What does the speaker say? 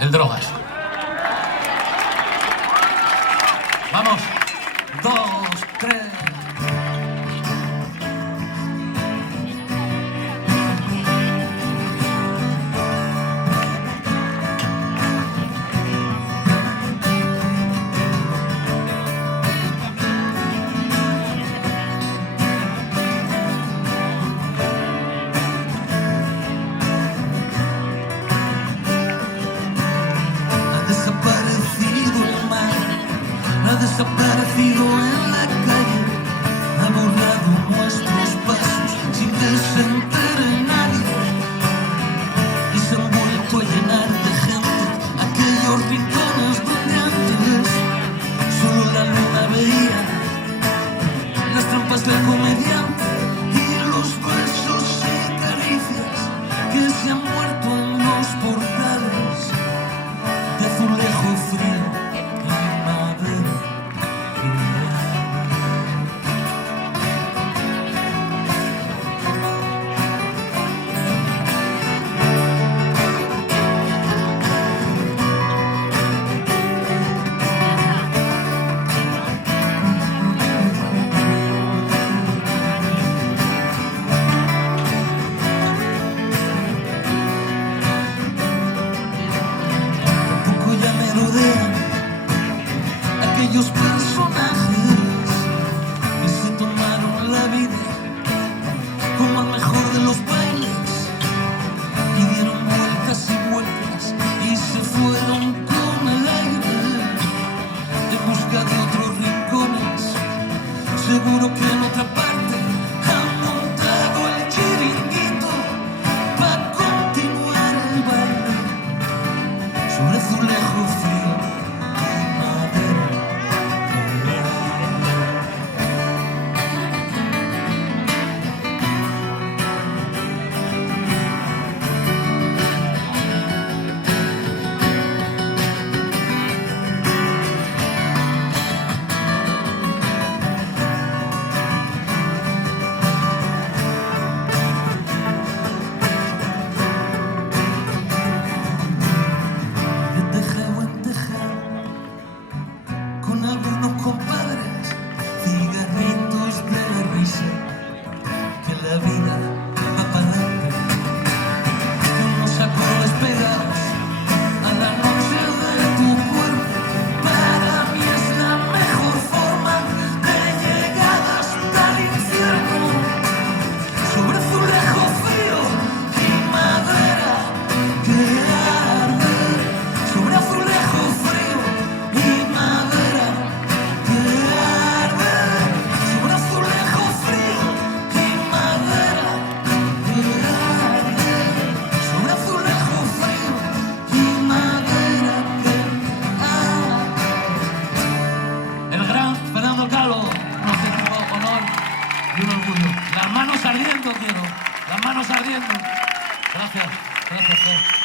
el Drogas. Vamos, 2, 3... Desaparecido en la calle, ha borrado nuestros pasos sin que se entere nadie, y se han vuelto a llenar de gente aquellos rincones donde antes solo la luna veía las trampas del comediante y los besos y caricias que se han muerto en los portales de azulejo frío. Aquellos personajes que se tomaron la vida como el mejor de los bailes y dieron vueltas y vueltas y se fueron con el aire en busca de otros rincones. Seguro que en otra parte han montado el chiringuito para continuar el baile sobre azulejo frío. Compadres, cigarritos de la risa, que la vida va para adelante, unos acordes pegados a la noche de tu cuerpo. Para mí es la mejor forma de llegar hasta el infierno, sobre azulejo frío y madera que arde, sobre azulejo frío y madera. Las manos ardiendo quiero, las manos ardiendo. Gracias, gracias.